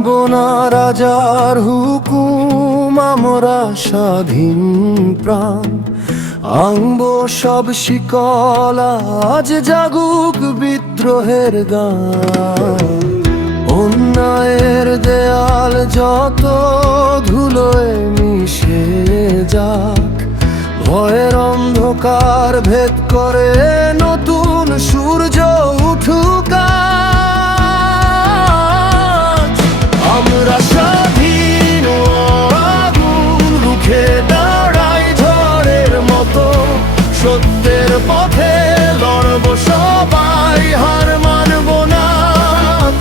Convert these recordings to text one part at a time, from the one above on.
মানব না রাজার হুকুম, আমরা স্বাধীন প্রাণ। আঙ্গ সব শিকল, আজ জাগুক বিদ্রোহের গান। অন্যায়ের দেয়াল যত ধুলোয় মিশে যাক, ভয়ের অন্ধকার ভেদ করে নতুন সূর্য উঠুক। আমরা স্বাধীন ও আগুন, রুখে দাঁড়াই ঝড়ের মতো। সত্যের পথে লড়ব সবাই, হার মানব না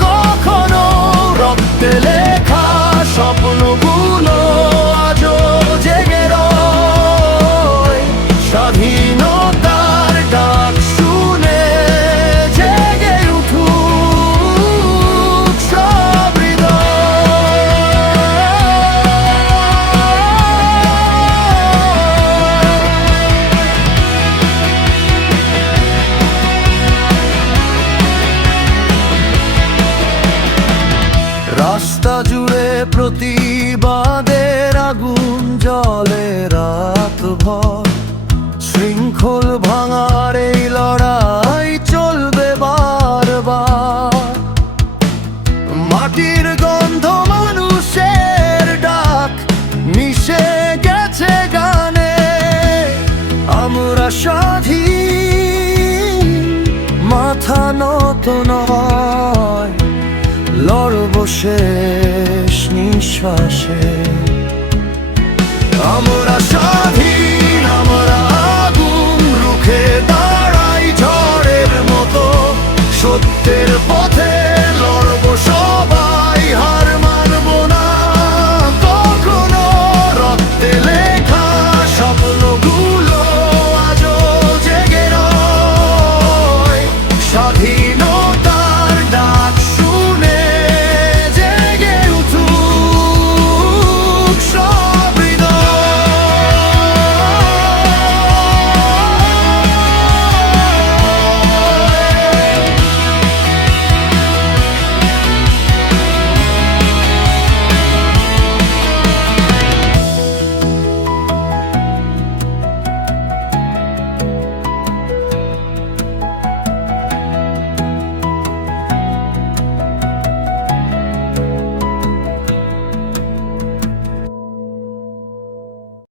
কখনো। রক্তে লেখা স্বপ্নগুলো আজও জেগে রয়। স্বাধীনতার ডাক শুনে জেগে উঠুক সব রাস্তা জুড়ে প্রতিবাদের আগুন জ্বলে রাত ভর। শৃঙ্খল ভাঙার এই লড়াই চলবে বারবার। মাটির গন্ধ, মানুষের ডাক মিশে গেছে গানে। আমরা স্বাধীন, মাথা নত নয়, লড়ব শেষ নিঃশ্বাসে। আমরা